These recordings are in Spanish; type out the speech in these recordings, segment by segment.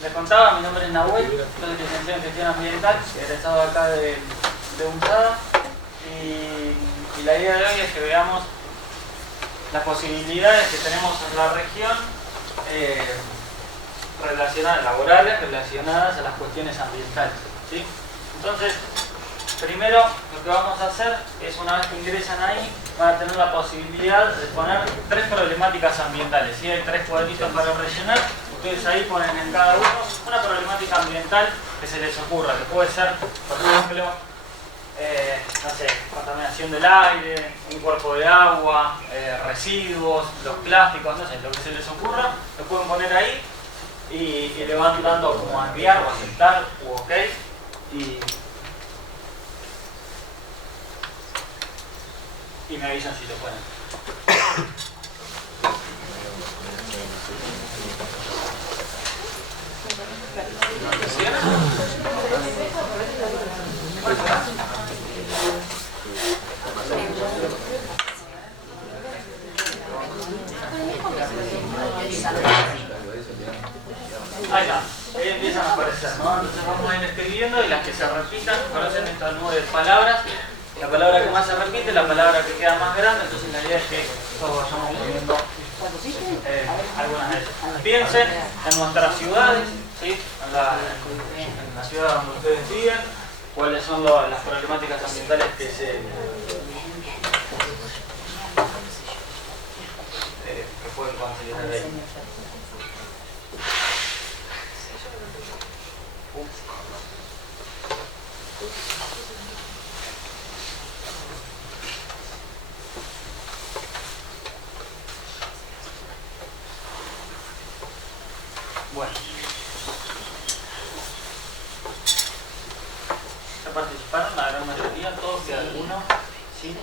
Les contaba, mi nombre es Nahuel, soy licenciado en gestión ambiental, egresado acá de UNSADA, y la idea de hoy es que veamos las posibilidades que tenemos en la región relacionadas, laborales, relacionadas a las cuestiones ambientales, ¿sí? Entonces, primero lo que vamos a hacer es, una vez que ingresan ahí, van a tener la posibilidad de poner 3 problemáticas ambientales, ¿sí? Hay 3 cuadritos para rellenar. Ustedes ahí ponen en cada uno una problemática ambiental que se les ocurra, que puede ser, por ejemplo, no sé, contaminación del aire, un cuerpo de agua, residuos, los plásticos, no sé, lo que se les ocurra, lo pueden poner ahí y le van dando como a enviar o aceptar u ok. Y me avisan si lo pueden. Ahí está, ahí empiezan a aparecer, ¿no? Entonces vamos a ir escribiendo y las que se repitan, conocen estas 9 palabras. La palabra que más se repite es la palabra que queda más grande, entonces la idea es que todos vayamos poniendo algunas de ellas. Piensen en nuestras ciudades, ¿sí? En la ciudad donde ustedes viven, cuáles son las problemáticas ambientales que pueden considerar ahí. Bueno, ya participaron la gran mayoría, todos, que alguno, ¿sí?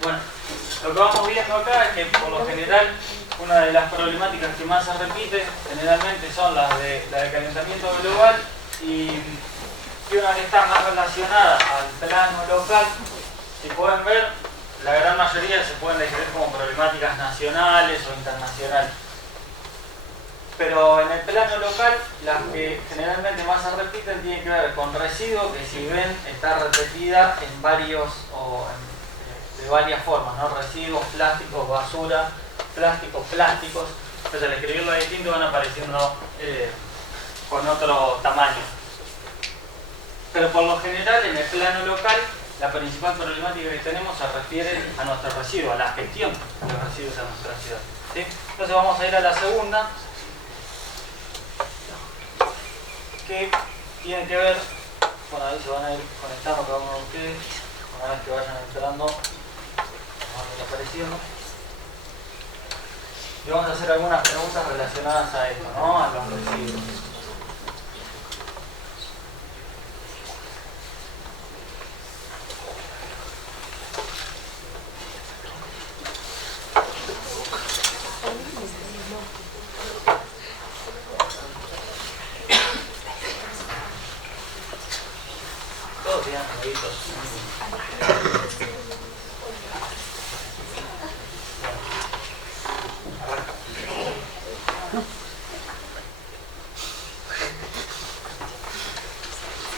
Bueno, lo que vamos viendo acá es que por lo general una de las problemáticas que más se repite generalmente son las de calentamiento global y una que está más relacionada al plano local. Si pueden ver, la gran mayoría se pueden describir como problemáticas nacionales o internacionales. Pero en el plano local, las que generalmente más se repiten tienen que ver con residuos, que si ven está repetida en de varias formas, ¿no? Residuos, plásticos, basura, plásticos. Entonces al escribirlo distinto van apareciendo con otro tamaño. Pero por lo general en el plano local, la principal problemática que tenemos se refiere a nuestros residuos, a la gestión de los residuos en nuestra ciudad, ¿sí? Entonces vamos a ir a la segunda, que tiene que ver, bueno, ahí se van a ir conectando cada uno de ustedes, una vez que vayan entrando, van a ir apareciendo. Y vamos a hacer algunas preguntas relacionadas a esto, ¿no? A los residuos. Todos tienen amiguitos.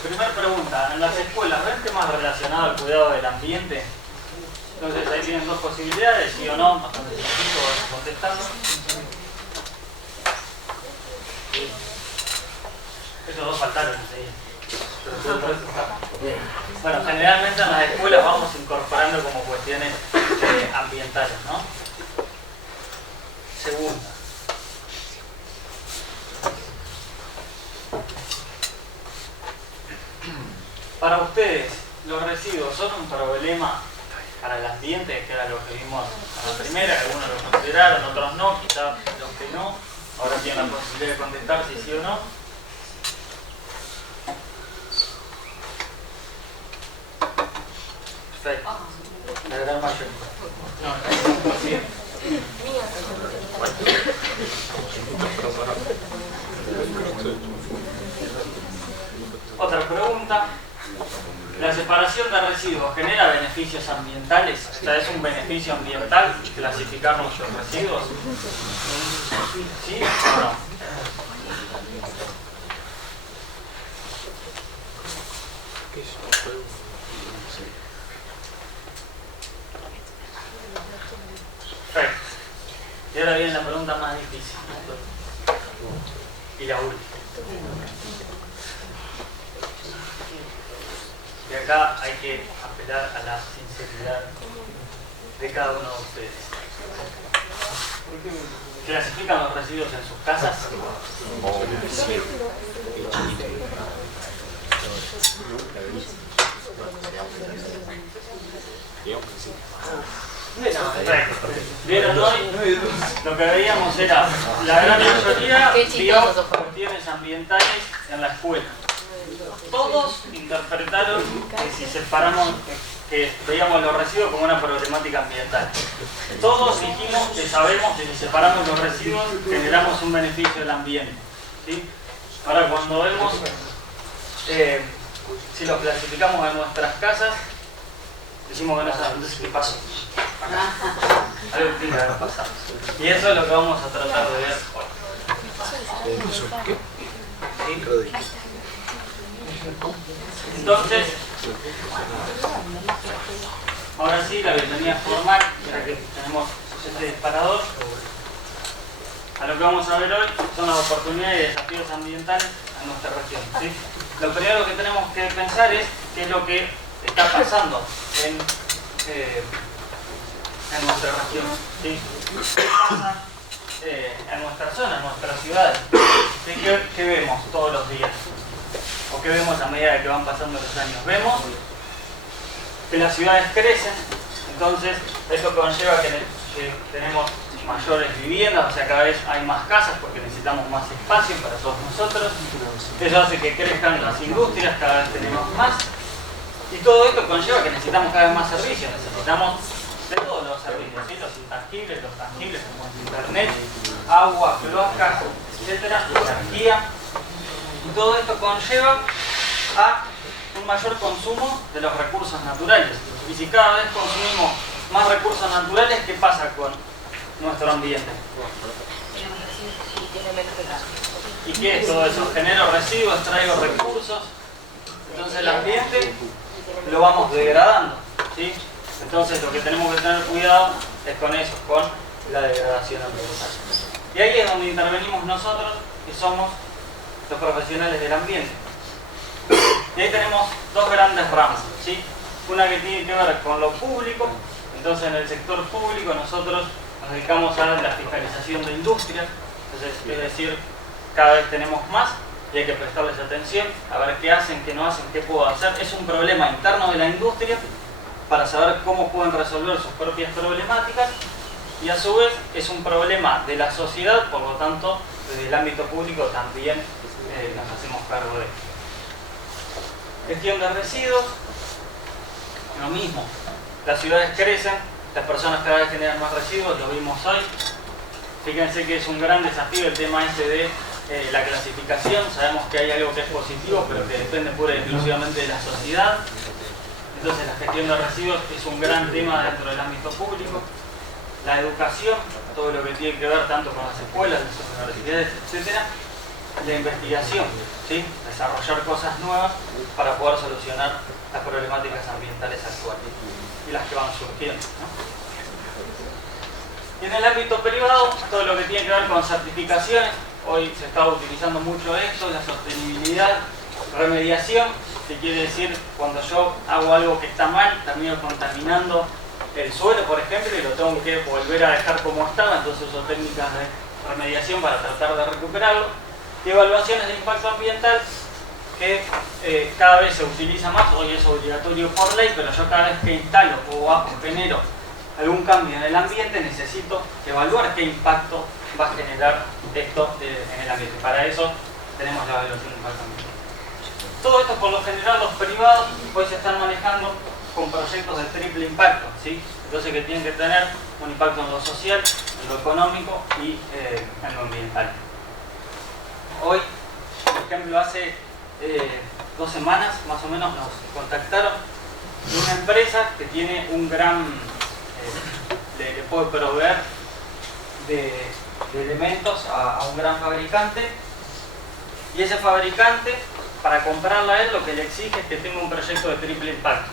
Primera pregunta, en las escuelas, ¿ven temas relacionados al cuidado del ambiente? Entonces ahí tienen 2 posibilidades, sí o no, bastante sencillo contestando. Esos 2 faltaron enseguida. Bueno, generalmente en las escuelas vamos incorporando como cuestiones ambientales, ¿no? Segunda. Para ustedes, ¿los residuos son un problema para el ambiente? Que era lo que vimos en la primera, algunos lo consideraron, otros no, quizás los que no. Ahora tienen la posibilidad de contestar si sí o no. Perfecto. La gran mayoría. No, ¿sí? Otra pregunta. La separación de residuos genera beneficios ambientales. O sea, ¿es un beneficio ambiental clasificar nuestros residuos? ¿Sí o no? Perfecto. Y ahora viene la pregunta más difícil. Y la última. Y acá hay que apelar a la sinceridad de cada uno de ustedes. ¿Clasifican los residuos en sus casas? Vieron hoy, lo que veíamos era la gran mayoría vio cuestiones ambientales en la escuela. Todos interpretaron que si separamos, que veíamos los residuos como una problemática ambiental. Todos dijimos que sabemos que si separamos los residuos generamos un beneficio al ambiente, ¿sí? Ahora cuando vemos si los clasificamos en nuestras casas, decimos que no sabemos. Entonces, ¿qué pasó? Algo tiene que haber pasado. Y eso es lo que vamos a tratar de ver hoy. ¿Sí? Entonces, ahora sí, la bienvenida formal, ya que tenemos este disparador. A lo que vamos a ver hoy son las oportunidades y desafíos ambientales en nuestra región, ¿sí? Lo primero que tenemos que pensar es qué es lo que está pasando en nuestra región, ¿sí? ¿Qué pasa en nuestra zona, en nuestras ciudades? ¿Sí? ¿Qué vemos todos los días? ¿O qué vemos a medida que van pasando los años? Vemos que las ciudades crecen, entonces esto conlleva que tenemos mayores viviendas, o sea, cada vez hay más casas porque necesitamos más espacio para todos nosotros. Eso hace que crezcan las industrias, cada vez tenemos más. Y todo esto conlleva que necesitamos cada vez más servicios, necesitamos de todos los servicios, ¿sí? Los intangibles, los tangibles, como internet, agua, cloacas, etcétera, energía. Y todo esto conlleva a un mayor consumo de los recursos naturales. Y si cada vez consumimos más recursos naturales, ¿qué pasa con nuestro ambiente? ¿Y qué es todo eso? Genero residuos, traigo recursos. Entonces el ambiente lo vamos degradando, ¿sí? Entonces lo que tenemos que tener cuidado es con eso, con la degradación ambiental. Y ahí es donde intervenimos nosotros, que somos los profesionales del ambiente. Y ahí tenemos dos grandes ramas, ¿sí? Una que tiene que ver con lo público. Entonces en el sector público nosotros nos dedicamos a la fiscalización de industrias. Entonces, es decir, cada vez tenemos más y hay que prestarles atención a ver qué hacen, qué no hacen, qué puedo hacer. Es un problema interno de la industria para saber cómo pueden resolver sus propias problemáticas, y a su vez es un problema de la sociedad, por lo tanto desde el ámbito público también nos hacemos cargo de esto. Gestión de residuos, lo mismo. Las ciudades crecen, las personas cada vez generan más residuos, lo vimos hoy. Fíjense que es un gran desafío el tema este de la clasificación. Sabemos que hay algo que es positivo, pero que depende pura y exclusivamente de la sociedad. Entonces la gestión de residuos es un gran tema dentro del ámbito público. La educación, todo lo que tiene que ver tanto con las escuelas, las universidades, etc. La investigación, ¿sí? Desarrollar cosas nuevas para poder solucionar las problemáticas ambientales actuales y las que van surgiendo, ¿no? Y en el ámbito privado, todo lo que tiene que ver con certificaciones. Hoy se está utilizando mucho esto, la sostenibilidad, remediación, que quiere decir cuando yo hago algo que está mal, termino contaminando el suelo, por ejemplo, y lo tengo que volver a dejar como estaba, entonces uso técnicas de remediación para tratar de recuperarlo. Y evaluaciones de impacto ambiental, que cada vez se utiliza más. Hoy es obligatorio por ley, pero yo cada vez que instalo o genero algún cambio en el ambiente, necesito evaluar qué impacto va a generar esto en el ambiente. Para eso tenemos la evaluación de impacto ambiental. Todo esto, por lo general, los privados hoy se están manejando con proyectos de triple impacto, ¿sí? Entonces que tienen que tener un impacto en lo social, en lo económico y en lo ambiental. Hoy, por ejemplo, hace 2 semanas más o menos nos contactaron de una empresa que tiene un gran, le puede proveer de elementos a un gran fabricante, y ese fabricante, para comprarla a él, lo que le exige es que tenga un proyecto de triple impacto.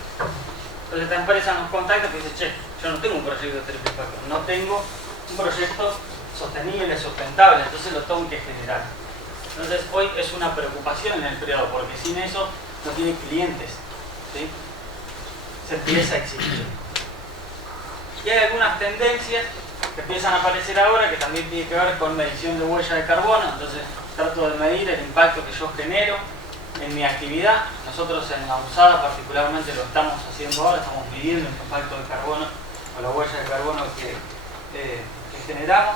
Entonces esta empresa nos contacta y dice, che, yo no tengo un proyecto de triple impacto, no tengo un proyecto sostenible, sustentable, entonces lo tengo que generar. Entonces hoy es una preocupación en el periodo, porque sin eso no tiene clientes, ¿sí? Se empieza a exigir. Y hay algunas tendencias que empiezan a aparecer ahora que también tienen que ver con medición de huella de carbono. Entonces trato de medir el impacto que yo genero en mi actividad. Nosotros en la usada particularmente lo estamos haciendo ahora, estamos midiendo el impacto de carbono o la huella de carbono que generamos.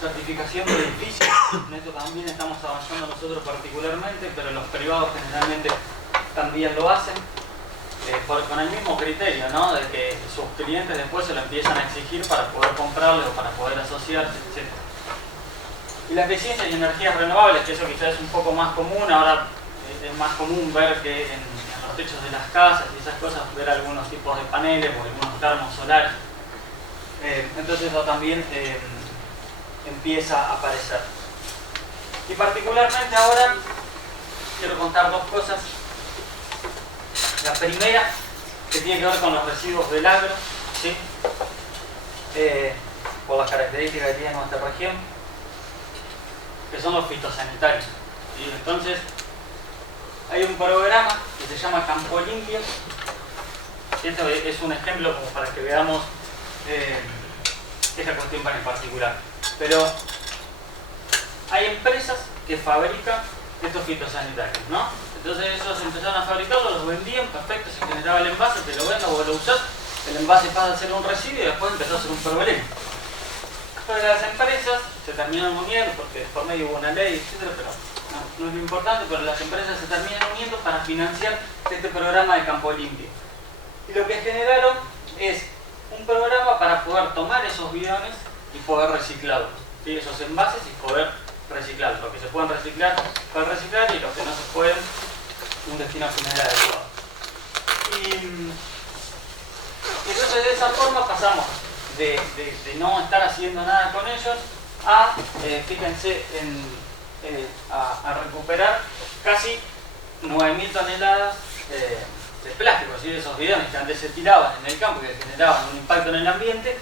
Certificación de edificios, en esto también estamos avanzando nosotros particularmente, pero los privados generalmente también lo hacen, con el mismo criterio, ¿no? De que sus clientes después se lo empiezan a exigir para poder comprarle o para poder asociarse, etc. Y la eficiencia y energías renovables, que eso quizás es un poco más común, ahora es más común ver que en los techos de las casas y esas cosas, ver algunos tipos de paneles o algunos termos solares. Entonces eso también empieza a aparecer. Y particularmente ahora quiero contar 2 cosas. La primera, que tiene que ver con los residuos del agro, ¿sí? Por las características que tiene nuestra región, que son los fitosanitarios, ¿sí? Entonces hay un programa que se llama Campo Limpio. Esto es un ejemplo como para que veamos esta cuestión en particular. Pero hay empresas que fabrican estos fitosanitarios, ¿no? Entonces ellos empezaron a fabricarlos, los vendían, perfecto, se generaba el envase, te lo vendo, vos lo usás, el envase pasa a ser un residuo y después empezó a ser un problema. Entonces las empresas se terminan uniendo, porque por medio hubo una ley, etc., pero no es lo importante, pero las empresas se terminan uniendo para financiar este programa de Campo Limpio. Y lo que generaron es un programa para poder tomar esos bidones y poder reciclarlos, ¿sí? Esos envases y poder reciclarlos. Los que se pueden reciclar, reciclar, y los que no se pueden, un destino final adecuado. Y entonces de esa forma pasamos de no estar haciendo nada con ellos a, fíjense, a recuperar casi 9.000 toneladas de plástico, ¿sí? De esos bidones que antes se tiraban en el campo y que generaban un impacto en el ambiente,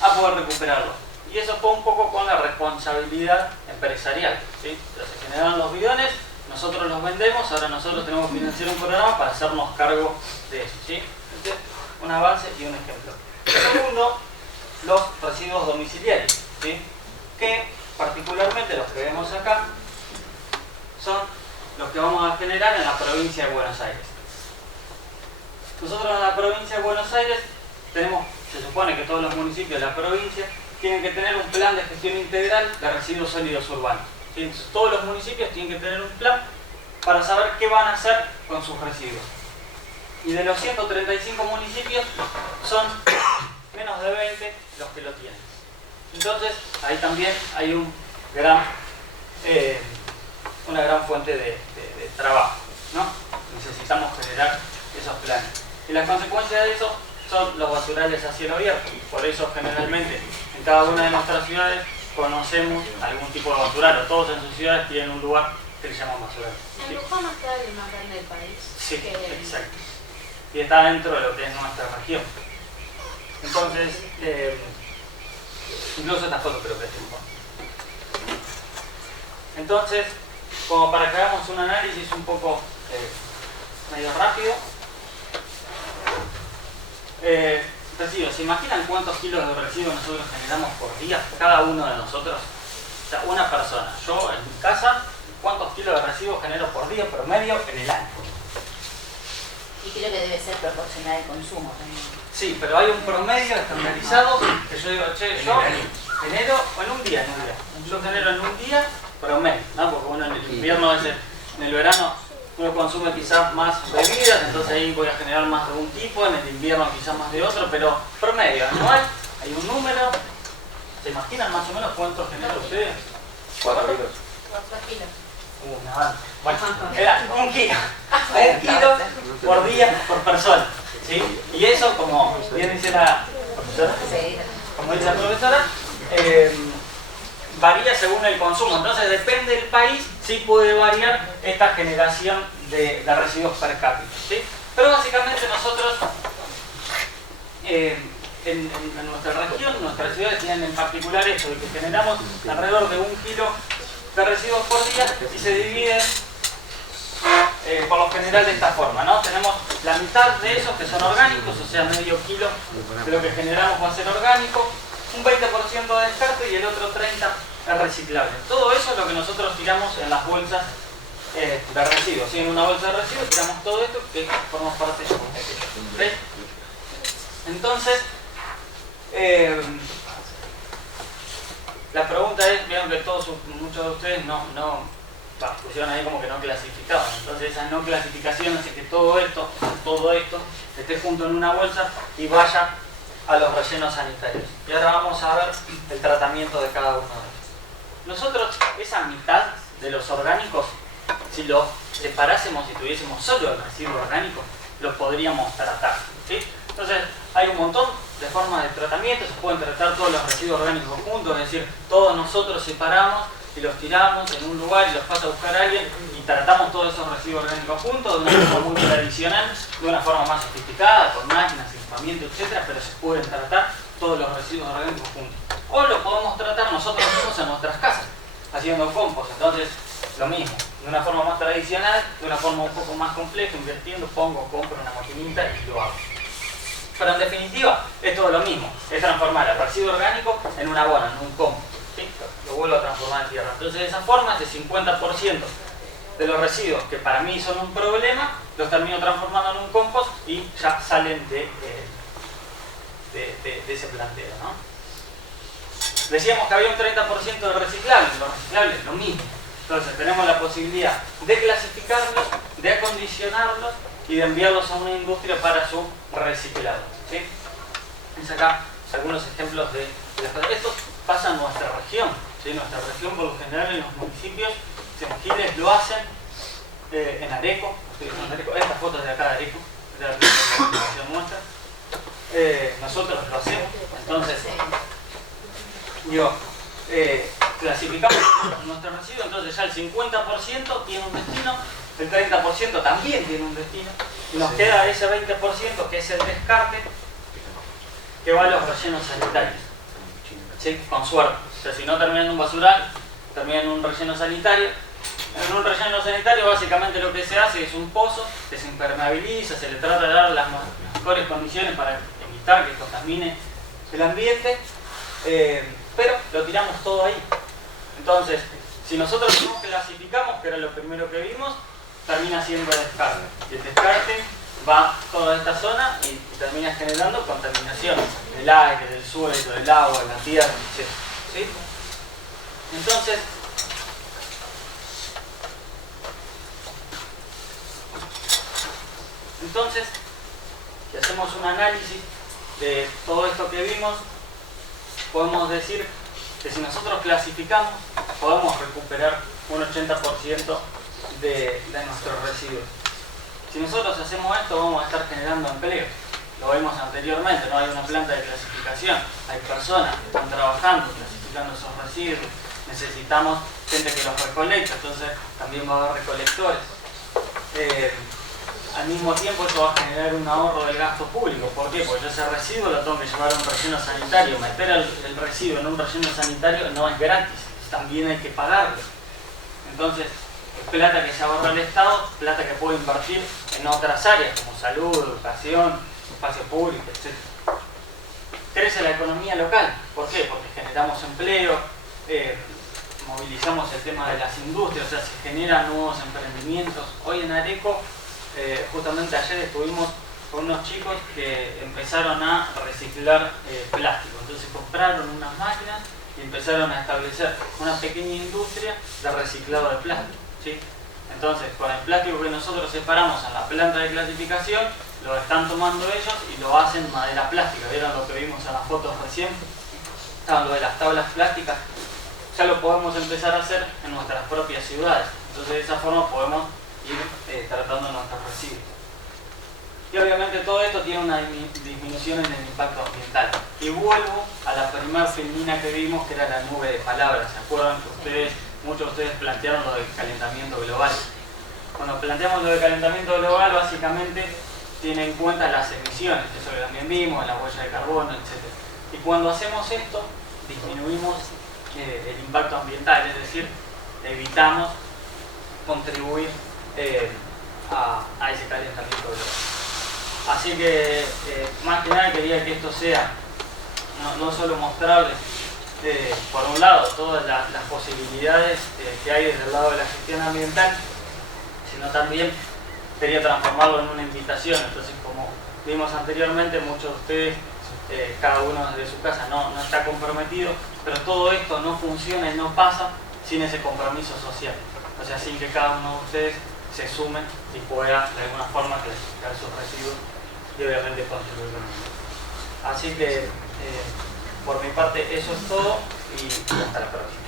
a poder recuperarlo. Y eso fue un poco con la responsabilidad empresarial, ¿sí? Entonces se generan los bidones, nosotros los vendemos, ahora nosotros tenemos que financiar un programa para hacernos cargo de eso, ¿sí? Entonces, un avance y un ejemplo. Segundo, los residuos domiciliarios, ¿sí? Que particularmente los que vemos acá son los que vamos a generar en la provincia de Buenos Aires. Nosotros en la provincia de Buenos Aires tenemos, se supone que todos los municipios de la provincia tienen que tener un plan de gestión integral de residuos sólidos urbanos. ¿Sí? Entonces, todos los municipios tienen que tener un plan para saber qué van a hacer con sus residuos. Y de los 135 municipios son menos de 20 los que lo tienen. Entonces ahí también hay una gran fuente de trabajo, ¿no? Necesitamos generar esos planes. Y las consecuencias de eso son los basurales a cielo abierto. Por eso generalmente en cada una de nuestras ciudades conocemos algún tipo de basural, o todos en sus ciudades tienen un lugar que le llaman basural. ¿En Luján no está el más grande del país? Sí, exacto. Y está dentro de lo que es nuestra región. Entonces, incluso esta foto creo que es Luján. Entonces, como para que hagamos un análisis un poco medio rápido, residuos, ¿se imaginan cuántos kilos de residuos nosotros generamos por día? Cada uno de nosotros, o sea, una persona, yo en mi casa, ¿cuántos kilos de residuos genero por día promedio en el año? Y creo que debe ser proporcional al consumo también. Sí, pero hay un promedio estandarizado que yo digo, che, yo genero en un día, yo genero en un día promedio, ¿no? Porque bueno, en el invierno, en el verano uno consume quizás más bebidas, entonces ahí voy a generar más de un tipo, en el invierno quizás más de otro, pero promedio anual, hay un número. ¿Se imaginan más o menos cuánto genera ustedes? 4 kilos. Me van. Bueno, era 1 kilo. 1 kilo por día por persona. ¿Sí? Y eso, como bien dice la profesora, como dice la profesora, varía según el consumo. Entonces, depende del país, sí puede variar esta generación de residuos per cápita. ¿Sí? Pero básicamente nosotros, en nuestra región, nuestras ciudades tienen en particular eso, de que generamos alrededor de 1 kilo de residuos por día y se dividen por lo general de esta forma, ¿no? Tenemos la mitad de esos que son orgánicos, o sea, medio kilo de lo que generamos va a ser orgánico, un 20% de descarte y el otro 30% es reciclable. Todo eso es lo que nosotros tiramos en las bolsas de residuos. ¿Sí? En una bolsa de residuos tiramos todo esto que forma parte de aquello. ¿Sí? Entonces, la pregunta es, vieron que muchos de ustedes pusieron ahí como que no clasificaban. Entonces esa no clasificación hace que todo esto esté junto en una bolsa y vaya a los rellenos sanitarios. Y ahora vamos a ver el tratamiento de cada uno de ellos. Nosotros, esa mitad de los orgánicos, si lo separásemos y tuviésemos solo el residuo orgánico, lo podríamos tratar. ¿Sí? Entonces hay un montón de formas de tratamiento, se pueden tratar todos los residuos orgánicos juntos, es decir, todos nosotros separamos y los tiramos en un lugar y los pasa a buscar a alguien y tratamos todos esos residuos orgánicos juntos de una forma muy tradicional, de una forma más sofisticada, con máquinas, equipamiento, etc., pero se pueden tratar todos los residuos orgánicos juntos. O lo podemos tratar nosotros mismos en nuestras casas, haciendo compost. Entonces, lo mismo, de una forma más tradicional, de una forma un poco más compleja, invirtiendo, compro una maquinita y lo hago. Pero en definitiva, es todo lo mismo, es transformar el residuo orgánico en un abono, en un compost. ¿Sí? Lo vuelvo a transformar en tierra. Entonces, de esa forma, ese 50% de los residuos que para mí son un problema, los termino transformando en un compost y ya salen de ese planteo, ¿no? Decíamos que había un 30% de reciclables, los reciclables lo mismo. Entonces tenemos la posibilidad de clasificarlos, de acondicionarlos y de enviarlos a una industria para su reciclado. ¿Sí? Es acá algunos ejemplos de las cosas. Esto pasa en nuestra región. ¿Sí? Nuestra región, por lo general, en los municipios, Giles lo hacen en Areco. Estas fotos de acá de Areco, la información nuestra. Nosotros lo hacemos. Entonces, clasificamos nuestro residuo, entonces ya el 50% tiene un destino, el 30% también tiene un destino, y nos queda ese 20% que es el descarte, que va a los rellenos sanitarios. ¿Sí? Con suerte. O sea, si no termina en un basural, termina en un relleno sanitario. En un relleno sanitario básicamente lo que se hace es un pozo que se impermeabiliza, se le trata de dar las mejores condiciones para evitar que contamine el ambiente, pero lo tiramos todo ahí. Entonces, si nosotros no clasificamos, que era lo primero que vimos, termina siendo descarte. Y el descarte va a toda esta zona y termina generando contaminación del aire, del suelo, del agua, de la tierra, etc. ¿Sí? Entonces, si hacemos un análisis de todo esto que vimos, podemos decir que si nosotros clasificamos, podemos recuperar un 80% de nuestros residuos. Si nosotros hacemos esto, vamos a estar generando empleo. Lo vimos anteriormente, no hay una planta de clasificación, hay personas que están trabajando, clasificando esos residuos. Necesitamos gente que los recolecte, entonces también va a haber recolectores. Al mismo tiempo eso va a generar un ahorro del gasto público. ¿Por qué? Porque yo ese residuo lo tengo que llevar a un relleno sanitario. Meter el residuo en un relleno sanitario no es gratis, también hay que pagarlo. Entonces, es plata que se ahorra el Estado, plata que puede invertir en otras áreas como salud, educación, espacio público, etc. Crece la economía local. ¿Por qué? Porque generamos empleo, movilizamos el tema de las industrias, o sea, se generan nuevos emprendimientos. Hoy en Areco, justamente ayer estuvimos con unos chicos que empezaron a reciclar plástico. Entonces compraron unas máquinas y empezaron a establecer una pequeña industria de reciclado de plástico. ¿Sí? Entonces, con el plástico que nosotros separamos en la planta de clasificación, lo están tomando ellos y lo hacen madera plástica. ¿Vieron lo que vimos en las fotos recién? Lo de las tablas plásticas. Ya lo podemos empezar a hacer en nuestras propias ciudades. Entonces de esa forma podemos ir tratando nuestros residuos. Y obviamente todo esto tiene una disminución en el impacto ambiental. Y vuelvo a la primera filmina que vimos, que era la nube de palabras. ¿Se acuerdan que muchos de ustedes plantearon lo del calentamiento global? Cuando planteamos lo del calentamiento global, básicamente tiene en cuenta las emisiones, eso que también vimos, la huella de carbono, etc. Y cuando hacemos esto, disminuimos el impacto ambiental, es decir, evitamos contribuir a ese calentamiento global. Así que, más que nada, quería que esto sea no solo mostrable, por un lado, todas las posibilidades que hay desde el lado de la gestión ambiental, sino también quería transformarlo en una invitación. Entonces, como vimos anteriormente, muchos de ustedes, cada uno desde su casa no está comprometido, pero todo esto no funciona y no pasa sin ese compromiso social. O sea, sin que cada uno de ustedes se sume y pueda de alguna forma clasificar sus residuos y obviamente contribuir con ellos. Así que por mi parte eso es todo y hasta la próxima.